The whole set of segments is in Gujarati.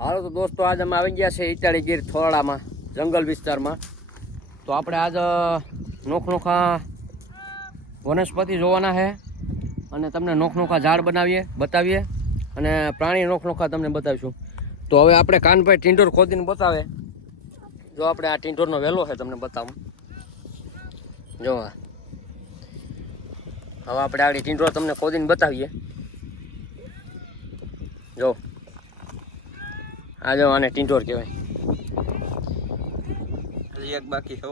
હાલો તો દોસ્તો, આજે અમે આવી ગયા છે ઇટાળી ગીર થોરાડામાં જંગલ વિસ્તારમાં. તો આપણે આજ નોખ નોખા વનસ્પતિ જોવાના છે અને તમને નોખનોખા ઝાડ બનાવીએ, બતાવીએ અને પ્રાણી નોખનોખા તમને બતાવીશું. તો હવે આપણે કાનભાઈ ટીંડોર ખોદીને બતાવે. જો આપણે આ ટીંડોરનો વહેલો છે, તમને બતાવું. જો હવે આપણે આગળ ટીંડોર તમને ખોદીને બતાવીએ. જો. આ જો આને ટીંટોર કહેવાય. હજી એક બાકી છે.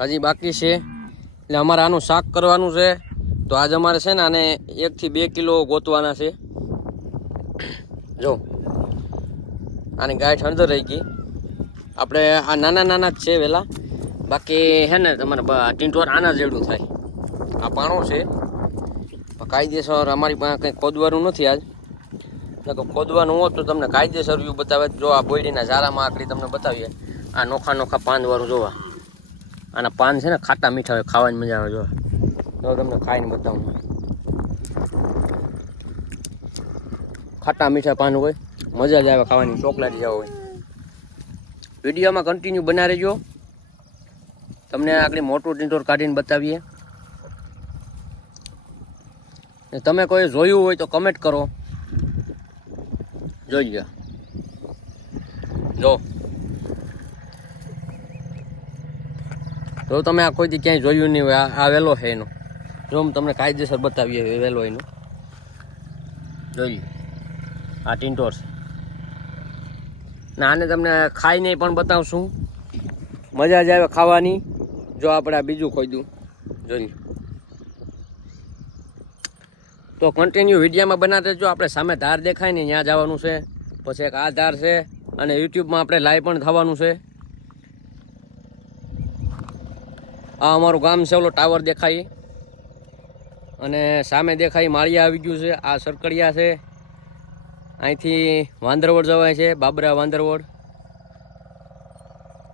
હજી બાકી છે. એટલે અમારે આનું શાક કરવાનું છે. તો આજે અમારે છે ને આને એકથી બે કિલો ગોતવાના છે. જો. આની ગાંઠ અંદર રહી ગઈ. આપણે આ નાના નાના જ છે વહેલા બાકી હે ને તમારે ટીંટોર આના જેવડું થાય. આ પાણો છે. કાયદેસર અમારી પાસે કંઈ ખોદવાનું નથી આજ. નકર ખોદવાનું હોત તો તમને કાયદેસર વ્યૂ બતાવે. જો આ બોયડીના ઝારામાં આકડી તમને બતાવીએ. આ નોખા નોખા પાનવાળું જોવા. આના પાન છે ને ખાટા મીઠા હોય, ખાવાની મજા આવે જોવા. તો તમને ખાઈને બતાવું. ખાટા મીઠા પાન હોય, મજા જ આવે ખાવાની, ચોકલેટ જેવા હોય. વિડીયોમાં કન્ટિન્યુ બના રહેજો. તમને આગળ મોટું ટીંટોર કાઢીને બતાવીએ. તમે કોઈ જોયું હોય તો કમેન્ટ કરો. જોઈ લો જો. તો તમે આ કોઈથી ક્યાંય જોયું નહીં હોય, આ વહેલો છે એનો. જો હું તમને કાયદેસર બતાવીએ વહેલો એનો. જોઈ આ ટિન્ટોર છે. ના, આને તમને ખાઈને પણ બતાવશું. મજા જ આવે ખાવાની. જો આપણે આ બીજું ખોઈ જોઈ લો તો કન્ટિન્યુ વિડીયામાં બનાવते જો આપણે સામે ધાર દેખાય ને ત્યાં જવાનું છે. પછી એક આ ધાર છે અને યુટ્યુબમાં આપણે લાઈવ પણ થવાનું છે. આ અમારું ગામ છે, ઓલો ટાવર દેખાય. અને સામે દેખાય માળિયા આવી ગયું છે. આ સરકડિયા છે. અહીંથી વાંદરવડ જવાય છે, બાબરા વાંદરવડ.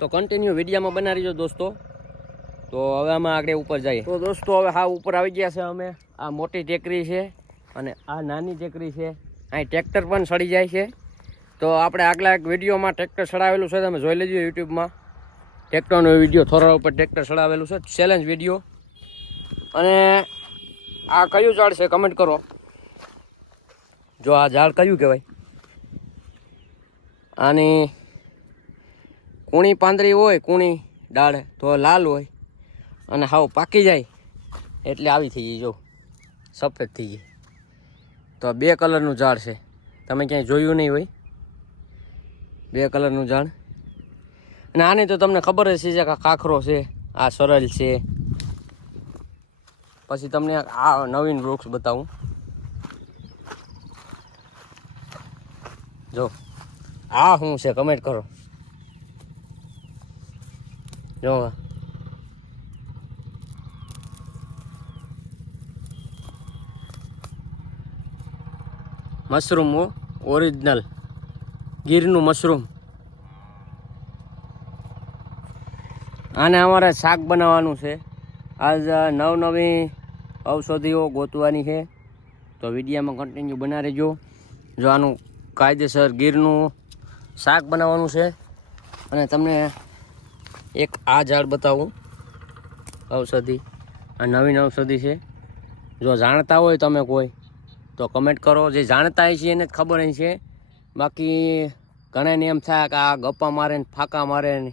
તો કન્ટિન્યુ વિડીયામાં બનાવી દો દોસ્તો. તો હવે અમે આગળ ઉપર જઈએ. તો દોસ્તો, હવે હા, ઉપર આવી ગયા છે અમે. આ મોટી ટેકરી છે અને આ નાની ટેકરી છે. અહીં ટ્રેક્ટર પણ સડી જાય છે. તો આપણે આગલા એક વિડીયોમાં ટ્રેક્ટર સડાવેલું છે, તમે જોઈ લેજો યુટ્યુબમાં. ટ્રેક્ટરનો વીડિયો થોરા ઉપર ટ્રેક્ટર સડાવેલું છે. ચેલેન્જ વીડિયો અને આ કયું ઝાડ છે કમેન્ટ કરો. જો આ ઝાડ કયું કહેવાય? આની કૂણી પાંદરી હોય, કૂણી ડાળ તો લાલ હોય. અને હાવ પાકી જાય. એટલે આવી થઈ જાય જો. સફેદ થઈ ગઈ. તો આ બે કલરનું ઝાડ છે. તમે ક્યાંય જોયું નહીં હોય. બે કલરનું ઝાડ. અને આની તો તમને ખબર જ છે કે કાંકરો છે, આ સરળ છે. પછી તમને આ નવીન વૃક્ષ બતાવું. જો, આ શું છે? કમેન્ટ કરો. જો મશરૂમ ઓરિજિનલ ગીરનું મશરૂમ. આને અમારે શાક બનાવવાનું છે. આજ નવનવી ઔષધિઓ ગોતવાની છે. તો વિડીયામાં કન્ટિન્યુ બના રહેજો. જો આનું કાયદેસર ગીરનું શાક બનાવવાનું છે. અને તમને એક આ ઝાડ બતાવું. ઔષધિ. આ નવીન ઔષધિ છે. જો જાણતા હોય તમે કોઈ. તો કમેન્ટ કરો, જે જાણતા હોય છે એને જ ખબર છે બાકી ઘણાને એમ થાય કે આ ગપ્પા મારે ને ફાંકા મારે ને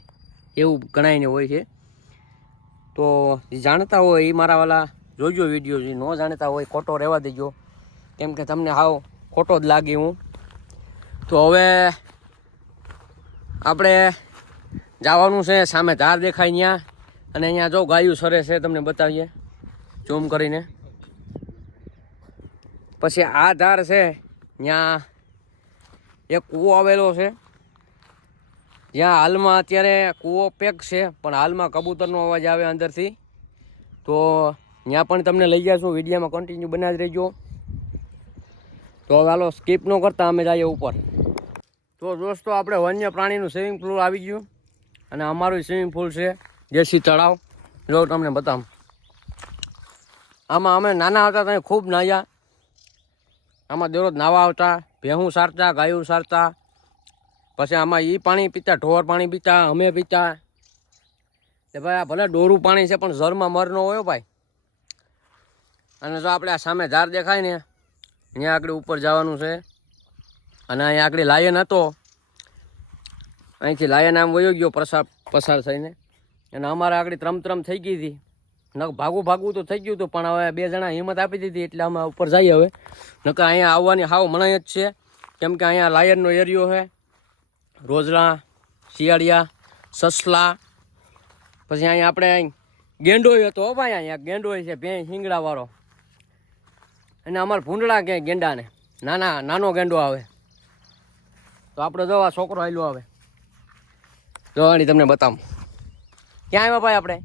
એવું ઘણાને હોય છે. તો જે જાણતા હોય એ મારા વાલા જોજો વીડિયો, જે ન જાણતા હોય ખોટો રહેવા દેજો. કેમ કે તમને હાવ ખોટો જ લાગે હું. તો હવે આપણે જવાનું છે, સામે ધાર દેખાય ત્યાં અને અહીંયા જો ગાયું સરે છે, તમને બતાવીએ. ઝૂમ કરીને. પછી આ ધાર છે ત્યાં એક કૂવો આવેલો છે. જ્યાં હાલમાં અત્યારે કૂવો પેક છે, પણ હાલમાં કબૂતરનો અવાજ આવે અંદરથી. તો ત્યાં પણ તમને લઈ જશું, વિડીયામાં કન્ટિન્યુ બનાવી રહેજો. તો હવે હાલો સ્કીપ ન કરતા, અમે જઈએ ઉપર. તો દોસ્તો, આપણે વન્ય પ્રાણીનું સ્વિમિંગ પુલ આવી ગયું. અને અમારું સ્વિમિંગ પુલ છે, દેશી તળાવ. જો તમને બતાવું. આમાં અમે નાના હતા, ત્યાં ખૂબ નાહ્યા આમાં દરરોજ નાવા આવતા, ભેહું સારતા, ગાયું સારતા. પછી આમાં એ પાણી પીતા, ઢોર પાણી પીતા, અમે પીતા. એટલે ભાઈ આ ભલે ડોરું પાણી છે, પણ ઝરમાં મર ન હોય ભાઈ. અને જો આપણે આ સામે ઝાડ દેખાય ને, અહીંયા આગળ ઉપર જવાનું છે. અને અહીંયા આગળ લાયન હતો. અહીંથી લાયન આમ વયો ગયો પ્રસાર પસાર થઈને. અને અમારે આગળ ત્રમ ત્રમ થઈ ગઈ હતી. ન ભાગવું ભાગવું તો થઈ ગયું હતું, પણ હવે બે જણા હિંમત આપી દીધી એટલે અમે ઉપર જઈએ હવે. નકર અહીંયા આવવાની હાવ મનાય જ છે. કેમ કે અહીંયા લાયરનો એરિયો છે. રોજડા શિયાળિયા, સસલા. પછી અહીંયા આપણે અહીં ગેંડોય હતો ભાઈ, અહીંયા ગેંડોય છે ભેં શિંગડાવાળો. અને અમારે ભૂંડળા કે ગેંડાને નાના, નાનો ગેંડો આવે. તો આપણે જો છોકરો આવેલો આવે. જોવાની તમને બતાવું. ક્યાં આવ્યા ભાઈ આપણે?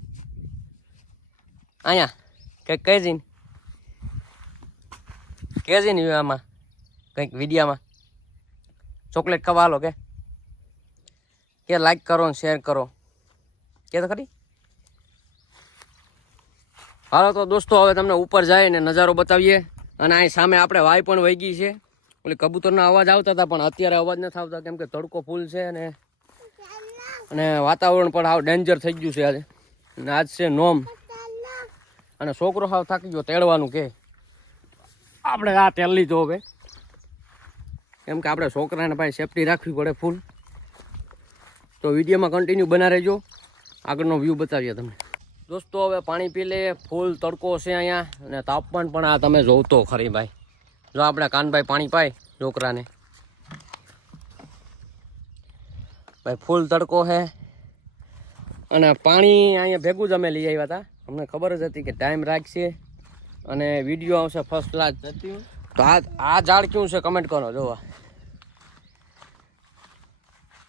અહીંયા, કંઈક કઈ જઈને કે જઈને આમાં, કંઈક વિડીયામાં. ચોકલેટ ખાવા હાલો કે? કે લાઈક કરો ને શેર કરો. કે તો ખરી? હાલો તો દોસ્તો, હવે તમને ઉપર જાય ને નજારો બતાવીએ. અને અહીં સામે આપણે વાય પણ વહી ગઈ છે. ઓલી કબૂતરના અવાજ આવતા હતા, પણ અત્યારે અવાજ નથી આવતા, કેમ કે તડકો ફૂલ છે અને અને વાતાવરણ પણ આવ ડેન્જર થઈ ગયું છે આજે. અને આજ છે નોમ. અને છોકરો હાવ થાકી ગયો, તેડવાનું કે. આપણે આ તેલ લીધો હવે. કેમ કે આપણે છોકરાને ભાઈ સેફટી રાખવી પડે ફૂલ તો વિડીયોમાં કન્ટિન્યુ બના રહેજો. આગળનો વ્યૂ બતાવીએ તમને. દોસ્તો, હવે પાણી પી લે ફૂલ તડકો છે અહીંયા. અને તાપમાન પણ આ તમે જોવતો ખરી ભાઈ. જો આપણે કાનભાઈ પાણી પાય, છોકરાને. ભાઈ ફૂલ તડકો છે. અને પાણી અહીંયા ભેગું જ અમે લઈ આવ્યા હતા. અમને ખબર જ હતી કે ટાઈમ રાખશે અને વીડિયો આવશે ફર્સ્ટ ક્લાસ તો આ આ ઝાડ કેવું છે કમેન્ટ કરો, જોવા.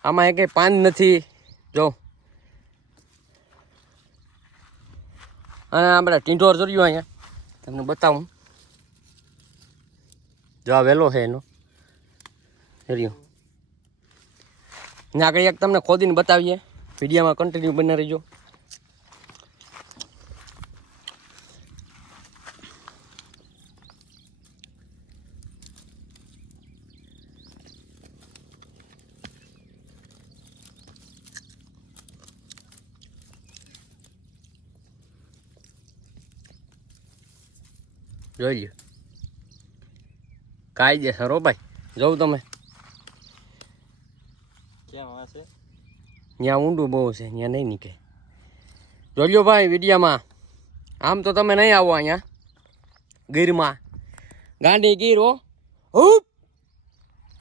આમાં એક પાન નથી. જો. અને આપણે ટીંઢોર જોડ્યું અહીંયા. તમને બતાવું. જો વહેલો છે એનો. જોડ્યો ને આગળ એક તમને ખોદીને બતાવીએ. વિડીયોમાં કન્ટિન્યુ બને રહીજો. જોઈ લ્યો કાયદેસર હો ભાઈ. જોઉં તમે. ત્યાં ઊંડું બહુ છે ત્યાં નહીં નીકળે. જોઈ લ્યો ભાઈ વિડીયામાં. આમ તો તમે નહીં આવો અહીંયા. ગીરમાં. ગાંડી ગીર હો. હૂપ!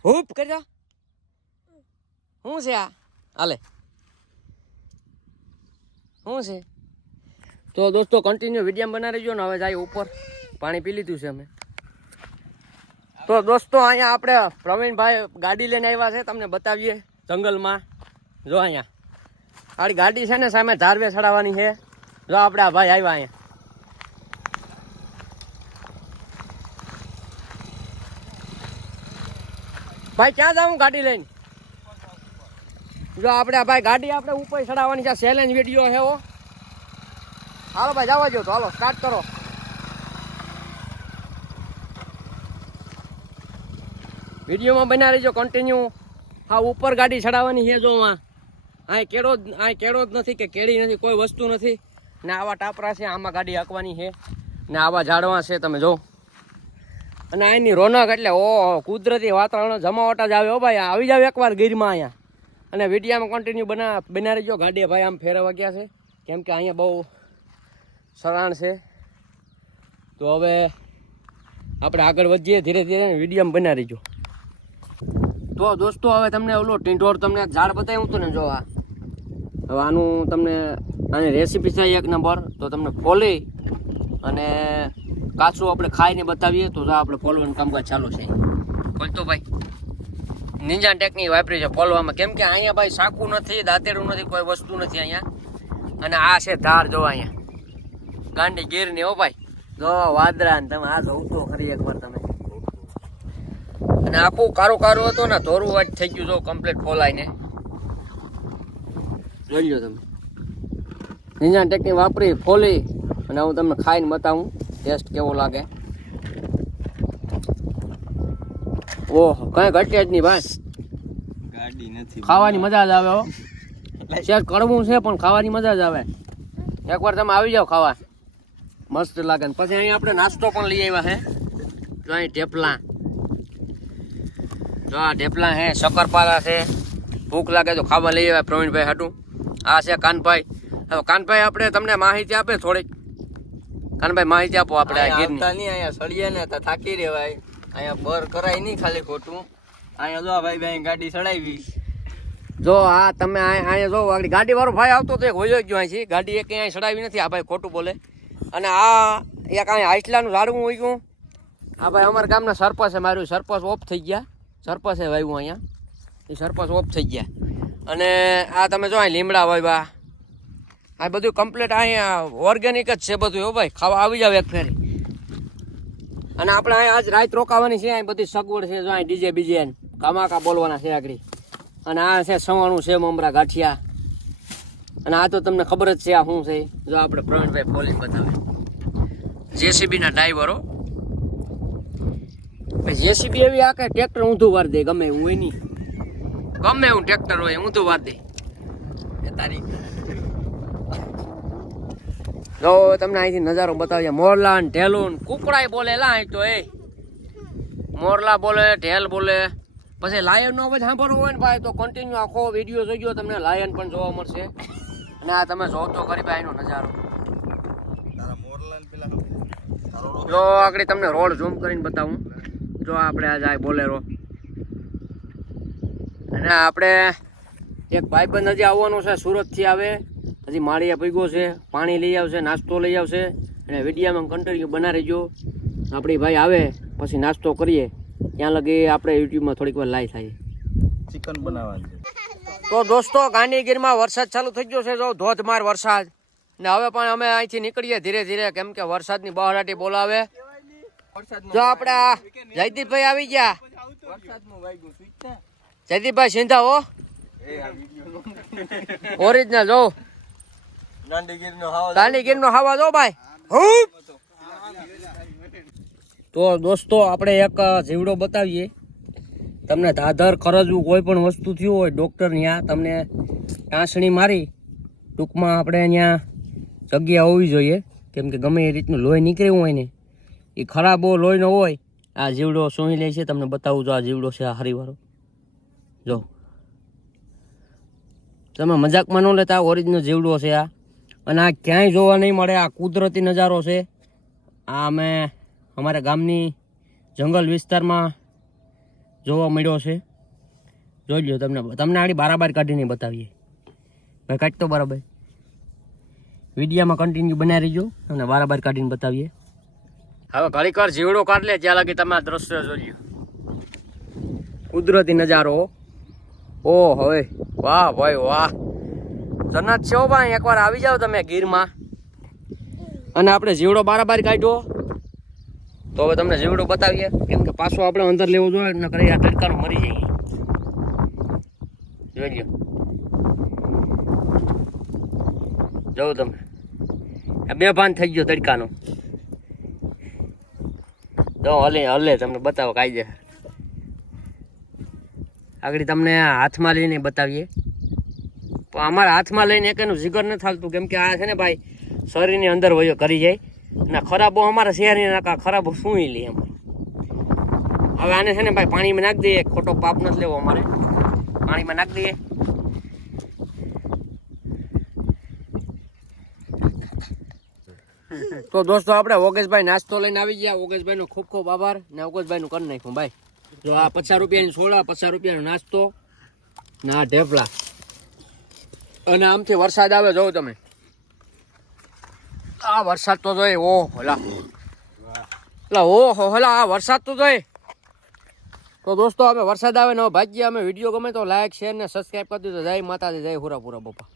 હુપ કરજો શું છે આ? હાલે. શું છે? તો દોસ્તો કન્ટિન્યુ વીડિયો બનાવી રહેજો ને હવે જાય ઉપર. પાણી પી લીધું છે અમે. તો દોસ્તો, અહીંયા આપણે પ્રવીણભાઈ ગાડી લઈને આવ્યા છે, તમને બતાવીએ જંગલમાં. જો અહીંયા. આડી ગાડી છે ને, સામે ધારવે ચડાવવાની છે. જો આપણે આ ભાઈ આવ્યા અહીંયા. ભાઈ, ક્યાં જાઉં ગાડી લઈને? જો આપણે ભાઈ ગાડી આપણે ઉપર ચડાવવાની છે ચેલેન્જ વીડિયો છે હો. હાલો ભાઈ, જવા જો તો. હાલો સ્ટાર્ટ કરો. વિડીયોમાં બના રહેજો કન્ટિન્યુ હા, ઉપર ગાડી ચડાવવાની છે જો અહીં કેળો જ અહીં કેળો જ નથી કે કેળી નથી, કોઈ વસ્તુ નથી. ને આવા ટાપરા છે, આમાં ગાડી હાંકવાની છે. ને આવા ઝાડવા છે, તમે જો. અને અહીંની રોનક એટલે, ઓ, કુદરતી વાતાવરણ જમાવટા જ આવે. હો ભાઈ આવી જાવ એકવાર ગીરમાં અહીંયા. અને વિડીયામાં કન્ટિન્યુ બના બના રહેજો. ગાડીએ ભાઈ આમ ફેરવા ગયા છે. કેમ કે અહીંયા બહુ સરાણ છે. તો હવે આપણે આગળ વધીએ ધીરે ધીરે વિડીયોમાં બના રહીજો. તો દોસ્તો, હવે તમને ઓલો ટીંટોર તમને ઝાડ બતાવ્યું હતું ને જો આ. હવે આનું તમને આની રેસીપી છે એક નંબર, તો તમને ફોલી અને કાચું આપણે ખાઈને બતાવીએ, તો આપણે ફોલવાનું કામકાજ ચાલુ છે. ખોલતો ભાઈ. નિંજા ટેકનિક વાપરી છે ફોલવામાં કેમ કે અહીંયા ભાઈ સાકું નથી દાંતેડું નથી, કોઈ વસ્તુ નથી અહીંયા. અને આ છે ધાર જો અહીંયા. ગાંડી ગીરની હો ભાઈ. જો વાદરા ને તમે આ જોવું તો ખરી એકવાર તમે. અને આખું કારું કારો હતું ને ધોરું વાટ થઈ ગયું જો કમ્પ્લીટ ફોલાઈને જોઈ લો તમે. નિંજા ટેકની વાપરી ફોલી અને હું તમને ખાઈને બતાવું ટેસ્ટ કેવો લાગે. ઓહો કઈ ઘટ્યા જ નહીં ભાઈ. ગાડી નથી. ખાવાની મજા જ આવે હો. શેર કડવું છે પણ ખાવાની મજા જ આવે. એકવાર તમે આવી જાઓ ખાવા. મસ્ત લાગે. પછી અહીં આપણે નાસ્તો પણ લઈ આવ્યા છે તો અહીં ઢેપલા. જો આ ઢેપલા હે શક્કરપારા છે. ભૂખ લાગે તો ખાવા લઈ આવ્યા પ્રવીણભાઈ હાટું. આ છે કાનભાઈ. હવે કાનભાઈ આપણે તમને માહિતી આપે થોડીક? કાનભાઈ માહિતી આપો આપણે આ ગીરની. નહીં અહીંયા સળિયા ને થાકી રેવાય અહીંયા બર કરાય નહીં ખાલી ખોટું. અહીંયા જો ભાઈ ભાઈ ગાડી ચડાવી. જો આ તમે અહીંયા જો આગળ ગાડી વાળો ભાઈ આવતો તો એક હોયો ગયો અહીંથી. ગાડી એક અહીંયા ચડાવી નથી આ ભાઈ ખોટું બોલે. અને આ એક અહીંયા આઈટલાનું ઝાડવું હોય ગયું આ ભાઈ અમારા ગામના સરપંચે માર્યું સરપંચ ઓફ થઈ ગયા. સરપંચે વાવ્યું અહીંયા. એ સરપંચ ઓફ થઈ ગયા. અને આ તમે જો અહીં લીમડા વાવ્યા આ બધું કમ્પ્લીટ અહીંયા ઓર્ગેનિક જ છે બધું હો ભાઈ. ખાવા આવી જાવ એક ફેરી. અને આપણે અહીંયા આજ રાત રોકાવાની છે, અહીં બધી સગવડ છે. જો અહીં ડીજે બીજે કામાકા બોલવાના છે આગળ. અને આ છે સવાણું છે મમરા ગાંઠિયા. અને આ તો તમને ખબર જ છે આ શું છે. જો આપણે પ્રવીણભાઈ ફોલી બતાવે. જેસીબીના ડ્રાઈવરો જેસીબી એવી આખે ટ્રેક્ટર ઊંધું વાર દે ગમે હોય નહીં. ગમે હું ટ્રેક્ટર હોય ઊંધું વાર દે. એ તારી. જો તમને અહીંથી નજારો બતાવીએ. મોરલા ને ઢેલું ને કુકડાય બોલેલા અહીં તો એ. મોરલા બોલે ઢેલ બોલે. પછી લાયન નો અવાજ સાંભળવો હોય ને ભાઈ તો કન્ટિન્યુ આખો વીડિયો જોઈજો તમને લાયન પણ જોવા મળશે. અને આ તમે જો તો કરી ભાઈ એનો નજારો. જો આગળ તમને રોડ ઝૂમ કરીને બતાવું. જો આપણે આ જાય બોલેરો. અને આપણે એક ભાઈબંધ હજી આવવાનો છે સુરતથી આવે. હજી માળીએ પીગો છે પાણી લઈ આવશે નાસ્તો લઈ આવશે. અને વિડીયામાં કન્ટિન્યુ બના રહેજો. આપણી ભાઈ આવે પછી નાસ્તો કરીએ. ત્યાં લગી આપણે યુટ્યુબમાં થોડીક વાર લાઈવ થાય. ચિકન બનાવવાનું તો દોસ્તો ગાંધીગીરમાં વરસાદ ચાલુ થઈ ગયો છે જો ધોધમાર વરસાદ. ને હવે પણ અમે અહીંથી નીકળીએ ધીરે ધીરે કેમ કે વરસાદની બહારાટી બોલાવે. જો આપડા જયદીપભાઈ આવી ગયા. જયદીપભાઈ સિંધા હો. ઓરિજિનલ જો દાંડીગીર નો. હવા જો ભાઈ. તો દોસ્તો આપણે એક જીવડો બતાવીએ. તમને ધાધર ખરજવું કોઈ પણ વસ્તુ થયું હોય ડૉક્ટર ત્યાં તમને ટાંસણી મારી. ટૂંકમાં આપણે અહીંયા જગ્યા હોવી જોઈએ. કેમ કે ગમે એ રીતનું લોહી નીકળ્યું હોય ને એ ખરાબો લોહીનો હોય, આ જીવડો સૂઈ લે છે, તમને બતાવું જો આ જીવડો છે આ હરીવાળો. જો. તમે મજાકમાં ન લેતા ઓરિજિનલ જીવડો છે આ. અને આ ક્યાંય જોવા નહીં મળે, આ કુદરતી નજારો છે. આ અમે અમારા ગામની જંગલ વિસ્તારમાં જોવા મળ્યો છે. જોઈ લો તમને તમને આડી બારાબાર કાઢીને બતાવીએ. ભાઈ કાઢતો બરાબર. વિડીયામાં કન્ટિન્યુ બનાવી રહીજો, તમને બારાબાર કાઢીને બતાવીએ. હવે ઘડીક વાર જીવડો કાઢ લે ત્યાં લગી તમે આ દ્રશ્ય જોઈ કુદરતી નજારો ઓ હવે, વાહ ભાઈ વાહ. જન્નત છો ભાઈ, એકવાર આવી જાઓ તમે ગીરમાં. અને આપણે જીવડો બારાબાર કાઢ્યો તો હવે તમને જીવડો બતાવીએ. કેમ કે પાછો આપણે અંદર લેવો જોઈએ ન કરી આ તડકાનું મરી જઈએ જોઈ લો જોઉં તમે. બે ભાન થઈ ગયો તડકાનો. જો, હલે હલે, તમને બતાવો કાયદે. આગળ તમને હાથમાં લઈને બતાવીએ. પણ અમારા હાથમાં લઈને એક એનું જીગર નથી હાલતું કેમ આ છે ને ભાઈ, શરીરની અંદર વયો કરી જાય. ના ખરાબો અમારા શહેરની નાકા ખરાબો શું લે એમ. હવે આને છે ને ભાઈ, પાણીમાં નાખી દઈએ. ખોટો પાપ નથી લેવો અમારે. પાણીમાં નાખી દઈએ. તો દોસ્તો, આપણે ઓગેશભાઈ નાસ્તો લઈને આવી ગયા. ઓગેશભાઈનો ખૂબ ખૂબ આભાર ને ઓગેશભાઈનું કરી નાખ્યું. ભાઈ જો આ પચાસ રૂપિયાની સોડા પચાસ રૂપિયાનો નાસ્તો ના ઢેફલા. અને આમથી વરસાદ આવે જોઉં તમે. આ વરસાદ તો જોઈએ ઓહ હલા એટલે ઓહો હલા આ વરસાદ તો જોઈએ તો દોસ્તો, અમે વરસાદ આવે ને ભાગ્ય. અમે વીડિયો ગમે તો લાઈક શેર ને સબસ્ક્રાઈબ કરી દીધો. જય માતાજી, જય હુરાપુરા, બાપા.